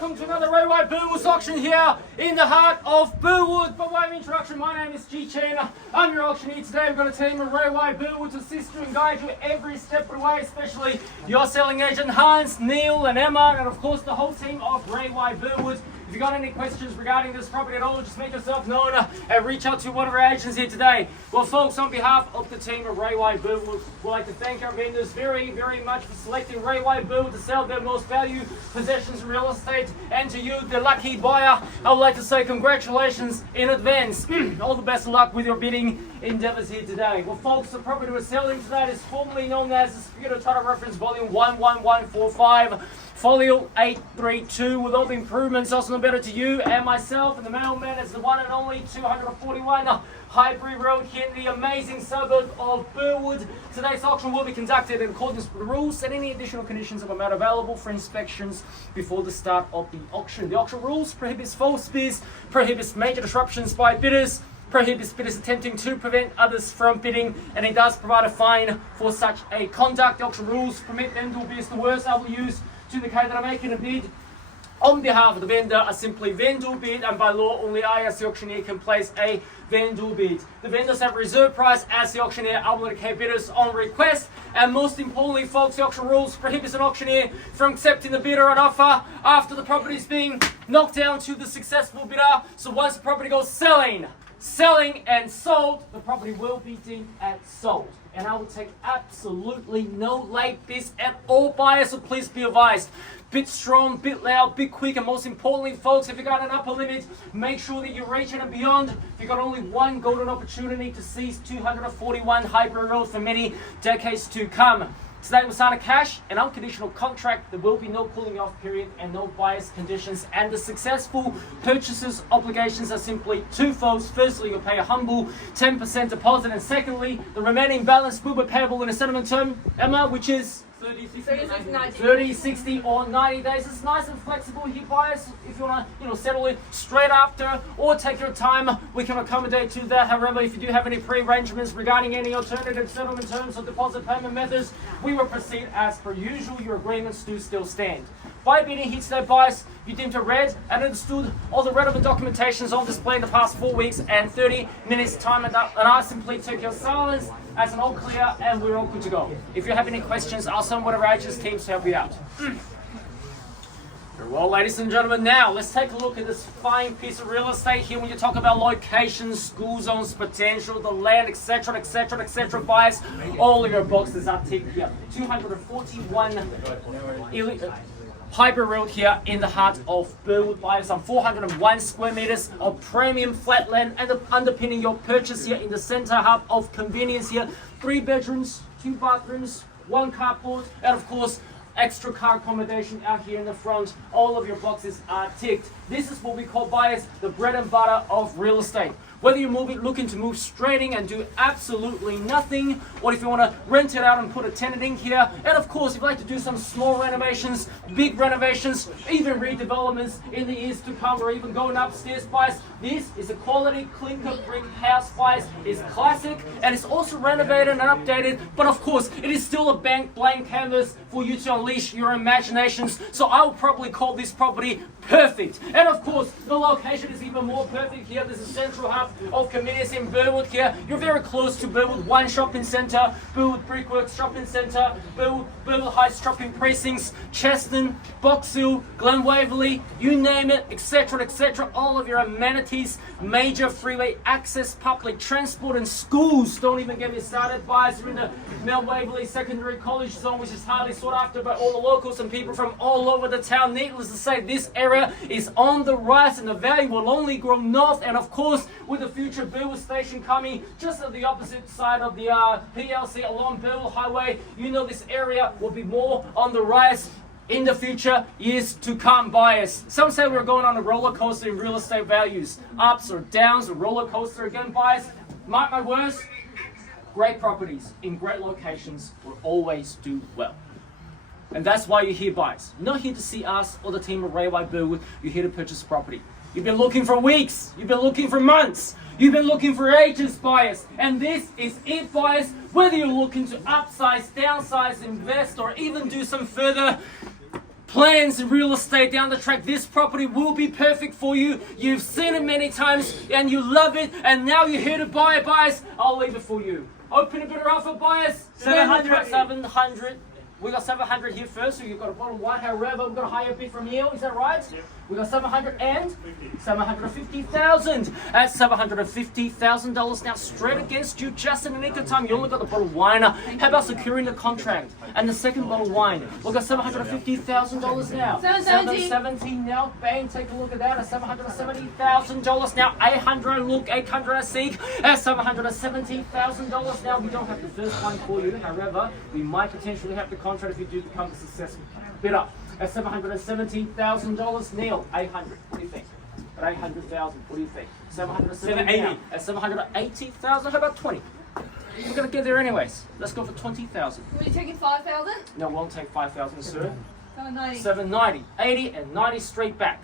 welcome to another Railway Burwood auction here in the heart of Burwood. By way of introduction, my name is G Chen. I'm your auctioneer today. We've got a team of Railway Burwood to assist you and guide you every step of the way, especially your selling agent Hans, Neil and Emma, and of course the whole team of Railway Burwood. If you've got any questions regarding this property at all, just make yourself known and reach out to one of our agents here today. Well, folks, on behalf of the team of Railway Burwood, we'd like to thank our vendors very, very much for selecting Railway Burwood to sell their most valued possessions in real estate. And to you, the lucky buyer, I would like to say congratulations in advance. All the best of luck with your bidding endeavours here today. Well, folks, the property we're selling today is formerly known as the Security Title Reference Volume 11145. Folio 832 with all the improvements, also no better to you and myself and the mailman as the one and only 241 Highbury Road here in the amazing suburb of Burwood. Today's auction will be conducted in accordance with the rules and any additional conditions are made available for inspections before the start of the auction. The auction rules prohibits false bids, prohibits major disruptions by bidders, prohibits bidders attempting to prevent others from bidding, and it does provide a fine for such a conduct. The auction rules permit vendor bids. The words I will use to indicate that I'm making a bid on behalf of the vendor are simply vendor bid, and by law only I as the auctioneer can place a vendor bid. The vendors have reserve price as the auctioneer able to keep bidders on request, and most importantly, folks, the auction rules prohibits an auctioneer from accepting the bidder on offer after the property is being knocked down to the successful bidder. So once the property goes selling and sold, the property will be deemed as sold. And I will take absolutely no late bids at all, buyers, so please be advised. Bit strong, bit loud, bit quick, and most importantly, folks, if you got an upper limit, make sure that you reach it and beyond. If you got only one golden opportunity to seize 241 Highbury Road for many decades to come. Today we sign a cash and unconditional contract. There will be no cooling off period and no bias conditions, and the successful purchaser's obligations are simply twofold. Firstly, you'll pay a humble 10% deposit, and secondly, the remaining balance will be payable in a settlement term, Emma, which is 30, 60 or 90 days. It's nice and flexible here, buyers. If you want to, settle it straight after or take your time, we can accommodate to that. However, if you do have any pre-arrangements regarding any alternative settlement terms or deposit payment methods, we will proceed as per usual. Your agreements do still stand. By bidding here today, buyers, you deemed to read and understood all the relevant documentations on display in the past 4 weeks and 30 minutes time, and I simply took your silence as an all clear and we're all good to go. If you have any questions, I'll send one of our agents teams to help you out. Very well, ladies and gentlemen, now let's take a look at this fine piece of real estate here. When you talk about locations, school zones, potential, the land, etc., etc., etc., buyers, all of your boxes are ticked here. 241 Highbury Road here in the heart of Burwood, buyers, on 401 square meters of premium flat land, and underpinning your purchase here in the center hub of convenience here. 3 bedrooms, 2 bathrooms, 1 carport, and of course extra car accommodation out here in the front. All of your boxes are ticked. This is what we call, buyers, the bread and butter of real estate. Whether you're looking to move straight in and do absolutely nothing, or if you want to rent it out and put a tenant in here, and of course, if you like to do some small renovations, big renovations, even redevelopments in the years to come, or even going upstairs, buyers, this is a quality clinker brick house, buyers. It's classic, and it's also renovated and updated, but of course, it is still a blank canvas for you to unleash your imaginations. So I would probably call this property perfect. And of course, the location is even more perfect here. This is central hub of convenience in Burwood here. You're very close to Burwood One Shopping Centre, Burwood Brickworks Shopping Centre, Burwood Heights Shopping Precincts, Cheston, Box Hill, Glen Waverley, you name it, etc., etc. All of your amenities, major freeway access, public transport, and schools. Don't even get me started, buyers. You're in the Mel Waverley Secondary College Zone, which is highly sought after by all the locals and people from all over the town. Needless to say, this area is on the rise, and the value will only grow north. And of course, with the future Burwood station coming just on the opposite side of the PLC along Burwood Highway, this area will be more on the rise in the future years to come, buyers. Some say we're going on a roller coaster in real estate values, ups or downs, a roller coaster again, buyers. Mark my words, great properties in great locations will always do well. And that's why you're here, buyers. You're not here to see us or the team of Railway Burwood. You're here to purchase property. You've been looking for weeks. You've been looking for months. You've been looking for ages, buyers. And this is it, buyers. Whether you're looking to upsize, downsize, invest, or even do some further plans in real estate down the track, this property will be perfect for you. You've seen it many times and you love it, and now you're here to buy it, buyers. I'll leave it for you. Open a bit of offer, buyers. 700. We got 700 here first, so you've got a bottle of wine. However, we've got a higher bid from you. Is that right? Yep. We got 750,000 at $750,000 now, straight against you, just in the nick of time. You only got the bottle of wine. How about securing the contract and the second bottle of wine? We've got $750,000 now. 770 now. Bang! Take a look at that. At $770,000 now. 800 look, 800 I seek at $770,000 now. We don't have the first one for you. However, we might potentially have the contract if you do become a successful bidder. At $770,000, Neil, 800. What do you think? At 800,000, what do you think? 780. At 780,000, how about 20? We're gonna get there anyways. Let's go for 20,000. Will you take it 5,000? No, we won't take 5,000, sir. 790. 790, 80 and 90 straight back.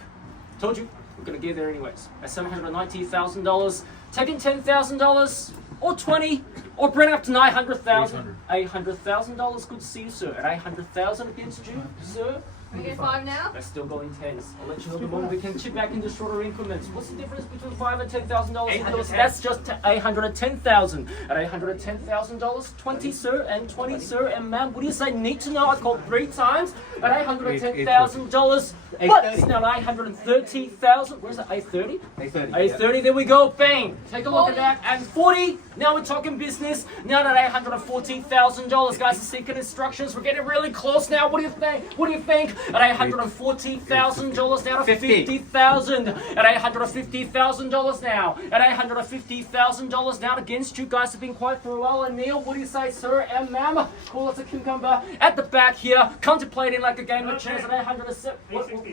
Told you, we're gonna get there anyways. At $790,000, taking $10,000 or 20, or bring up to 900,000. $800,000. Good to see you, sir. At 800,000 against you, sir. We get 5 now? They're still going 10s. I'll let you know the moment we can chip back into shorter increments. What's the difference between $5,000 and $10,000? That's just $810,000. At $810,000, 20, sir, and 20, sir, and ma'am. What do you say? Need to know? I called 3 times. At $810,000. What? It's now $830,000. Where's it? 830? 830. There we go. Bang. Take a look at that. And 40. Now we're talking business. Now at $840,000, guys. The secret instructions. We're getting really close now. What do you think? What do you think? At $840,000 now to 50,000. At $850,000 now. At $850,000 now against you guys have been quiet for a while. And Neil, what do you say, sir and ma'am? Call us a cucumber at the back here, contemplating like a game of chess. At $860,000.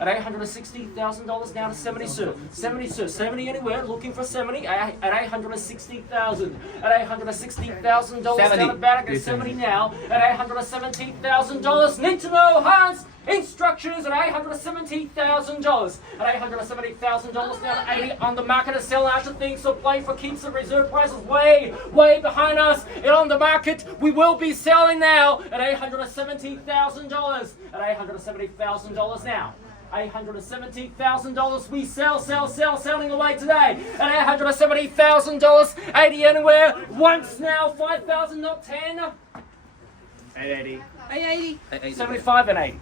At $860,000 now to 70, sir. 70, sir. 70 anywhere. Looking for 70. At $860,000. At $860,000 down the back. At 70 now. At $870,000. Need to know, Hans. Instructions at $870,000. At $870,000 now to 80 on the market to sell out to things, so play for keeps. The reserve price is way behind us. And on the market, we will be selling now at $870,000. At $870,000 now. $870,000 we selling away today at $870,000. 80 anywhere. Once now, 5,000, not 10. 880. 880. 75 and 80.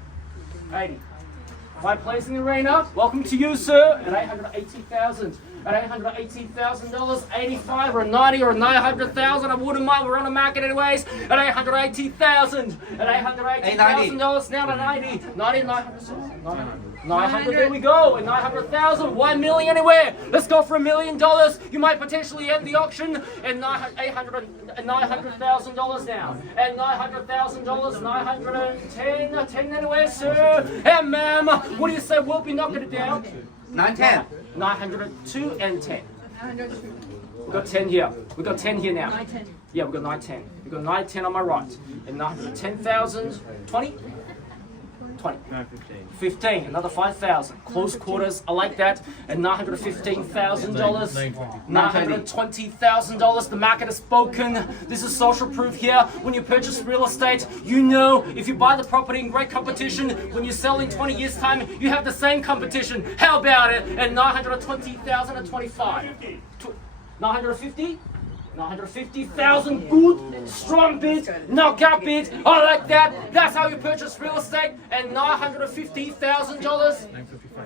80. My place in the arena. Welcome to you, sir. At $880,000. At $880,000, 85 or a 90 or a 900,000. I wouldn't mind. We're on the market anyways. At $880,000. At $880,000 now to 90. 900. There we go. At 900,000. 1 million anywhere. Let's go for $1 million. You might potentially end the auction at $900,000 now. At $900,000, 910. 10 anywhere, sir. And ma'am, what do you say? We'll be knocking it down. 910. 902 and 10. 902. We've got 10 here. We've got 10 here now. 910. Yeah, we've got 910. We've got 910 on my right. And 910,000. 20? 20. 15. Another 5,000. Close quarters. I like that. And $915,000. $920,000. The market has spoken. This is social proof here. When you purchase real estate, you know if you buy the property in great competition, when you sell in 20 years' time, you have the same competition. How about it? And $920,000 and 25. 950? 950,000, good, strong bid, knockout bid. I like that. That's how you purchase real estate. And $950,000.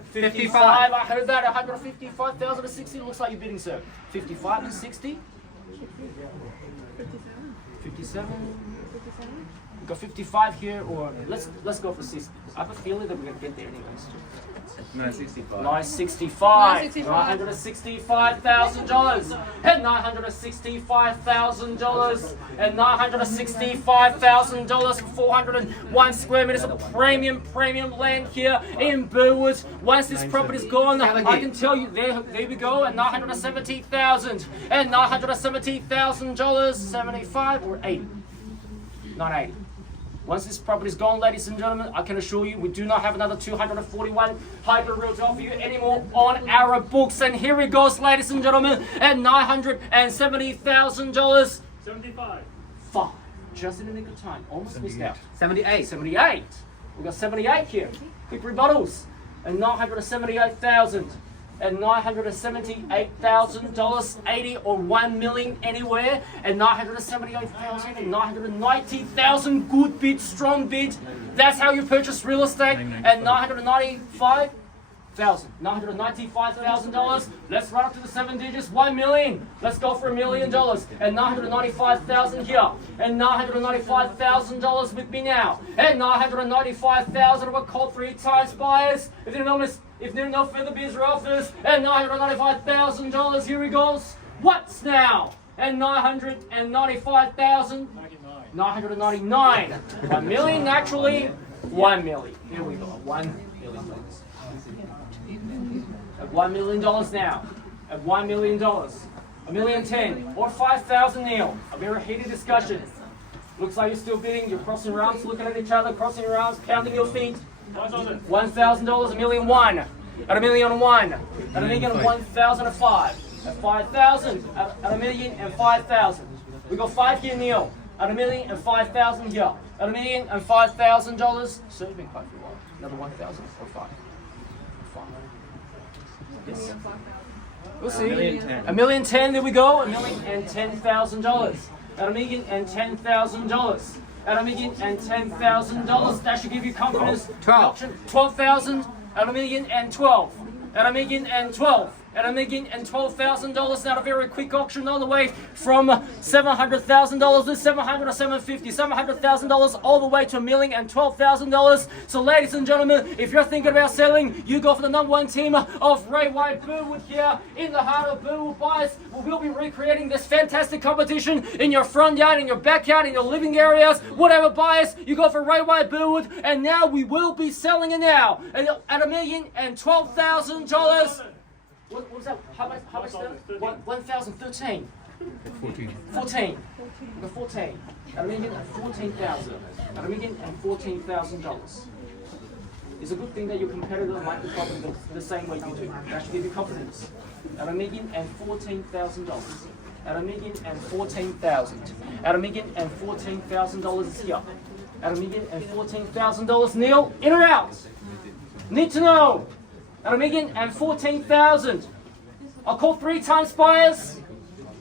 55. I heard that. 155,000 to 60. Looks like you're bidding, sir. 55 and 60. 57. We got 55 here, or let's go for 60. I have a feeling that we're gonna get there anyways. 965. $965,000 and $965,000 and $965,000 for 401 square meters of premium land here in Burwood. Once this property is gone, I can tell you there we go at $970,000 and $970,000. 75 or 80? 980. Once this property is gone, ladies and gentlemen, I can assure you we do not have another 241 Highbury Road to offer you anymore on our books. And here it goes, ladies and gentlemen, at $970,000. 75. 5. Just in the nick of time. Almost missed out. 78. 78. We've got 78 here. Quick rebuttals. And 978,000. And $978,000, 80 or 1 million anywhere, and 978,000 and 990,000 good bid, strong bid. That's how you purchase real estate. And $995,000. Let's run up to the 7 digits. 1 million. Let's go for $1 million. And 995,000 here. And $995,000 with me now. And 995,000 of a call 3 times buyers. If there are no further bids or offers, and $995,000, here he goes. What's now? And 995,000. 999. 1 million naturally. 1 million. Here we go. $1 million. At $1 million now. At $1 million. $1,010,000 or 5,000, Neil. A very heated discussion. Looks like you're still bidding. You're crossing your arms, looking at each other, crossing your arms, counting your feet. $1,000, $1,001,000, at $1,001,000, at $1,001,005, at 5,000, at $1,005,000. We got 5 here, Neil, at $1,005,000 here, at $1,005,000. So you've been quite for a while. Another 1,000 or 5. Yes. We'll see. $1,010,000. There we go. $1,010,000. At $1,010,000. At $1,010,000, that should give you confidence. 12,000. At $1,012,000. At $1,012,000. At $1,012,000. Now a very quick auction all the way from $700,000 to $700 or $750, $700,000 all the way to $1,012,000. So, ladies and gentlemen, if you're thinking about selling, you go for the number 1 team of Ray White Burwood here in the heart of Burwood. Buyers, we'll be recreating this fantastic competition in your front yard, in your backyard, in your living areas, whatever. Buyers, you go for Ray White Burwood, and now we will be selling it now at $1,012,000. What was that? How much? 1,013. 14. 14. We got 14. At $1,014,000. At $1,014,000. It's a good thing that your competitor might be probably the same way you do. That should give you confidence. At $1,014,000. At $1,014,000. At $1,014,000 is here. At $1,014,000. Neil, in or out? Need to know. At $1,014,000. I'll call 3 times buyers.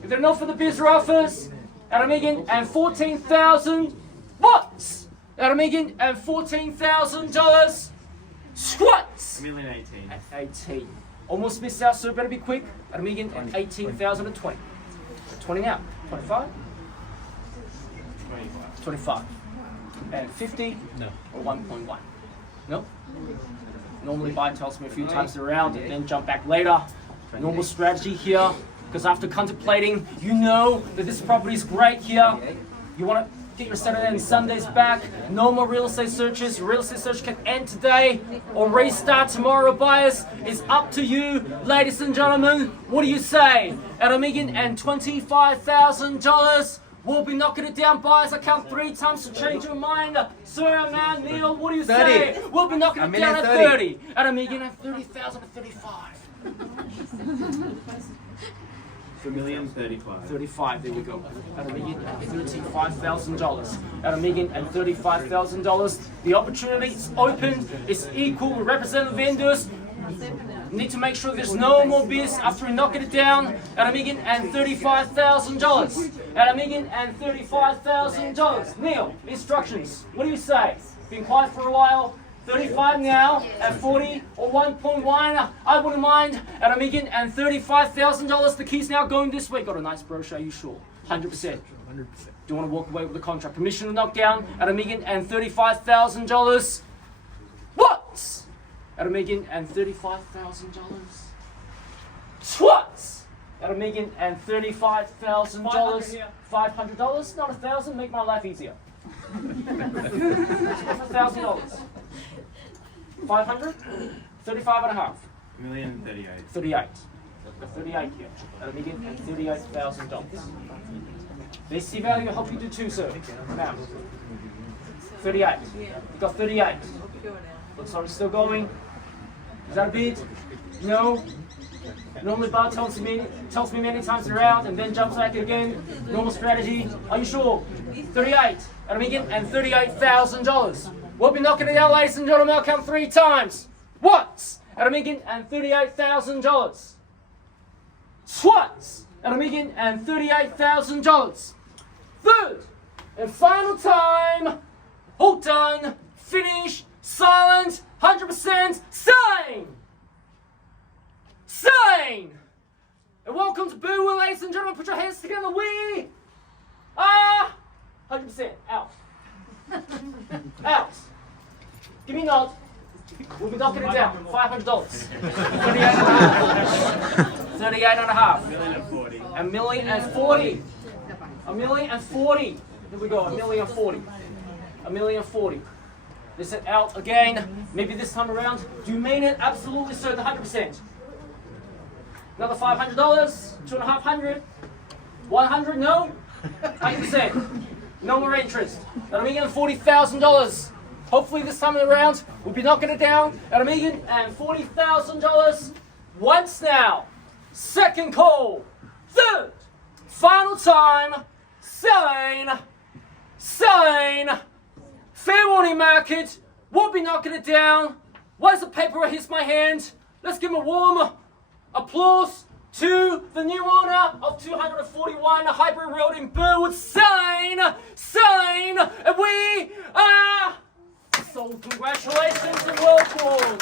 If there are no further bids or offers, at $1,014,000. What? At $1,014,000. Squats. $1,018,000. At 18. Almost missed out, so better be quick. At $1,018,000 at 20. At 20 now. 25. 25. And 50. No. Or 1.1. No. Normally buyer tells me a few times around and then jump back later. Normal strategy here, because after contemplating, you know that this property is great here. You want to get your Saturday and Sundays back. No more real estate searches. Your real estate search can end today or restart tomorrow. Buyers, it's up to you, ladies and gentlemen. What do you say? At $1,025,000. We'll be knocking it down, buyers. I count 3 times to change your mind. Sir, man, Neil, what do you say? 30. We'll be knocking it down at 30. At $1,030,000 at 35. $1,035,000. 35, there we go. At $1,035,000. At $1,035,000. The opportunity is open, it's equal. We represent the vendors. Need to make sure there's no more bids after we knock it down. At $1,035,000. At $1,035,000. Neil, instructions. What do you say? Been quiet for a while. 35 now. At 40 or 1.1. I wouldn't mind. At $1,035,000. The key's now going this way. Got a nice brochure. Are you sure? 100%. 100%. Do you want to walk away with the contract? Permission to knock down at $1,035,000. What? At $1,035,000. What? At $1,035,000. $500. Not $1,000. Make my life easier. $1,000. 500. 35 and a half. $1,038,000. 38. 38 here. At $1,038,000. They see value. I hope you do too, sir. Now. 38. You got 38. Looks like it's still going. Is that a bid? No. Normally bar tells me many times around and then jumps back again. Normal strategy. Are you sure? 38. At $1,038,000. We'll be knocking it down, ladies and gentlemen. I'll count 3 times. Once at $1,038,000. Twice at $1,038,000. Third and final time. All done. Finish. Silent. 100% sign. Sign. And welcome to Burwood, ladies and gentlemen. Put your hands together. We are 100% out. Out. Give me a nod. We'll be knocking it down. $500. 38 and a half. $1,040,000. $1,040,000. Here we go. $1,040,000. $1,040,000. Listen out again. Maybe this time around. Do you mean it? Absolutely certain. 100%. Another $500. $250. $100. No. 100%. No more interest. At $1,040,000. Hopefully this time around we'll be knocking it down at $1,040,000. Once now. Second call. Third. Final time. Selling. Selling. Fair warning market. We'll be knocking it down. Once the paper hits my hand, let's give him a warm applause to the new owner of 241 Highbury Road in Burwood. Selling. Selling. And we are... So congratulations and welcome.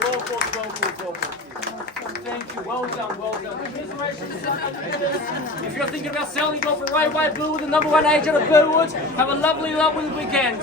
Welcome. Thank you. Well done. If you're thinking about selling, go for Railway Burwood, the #1 agent of Burwood. Have a lovely weekend.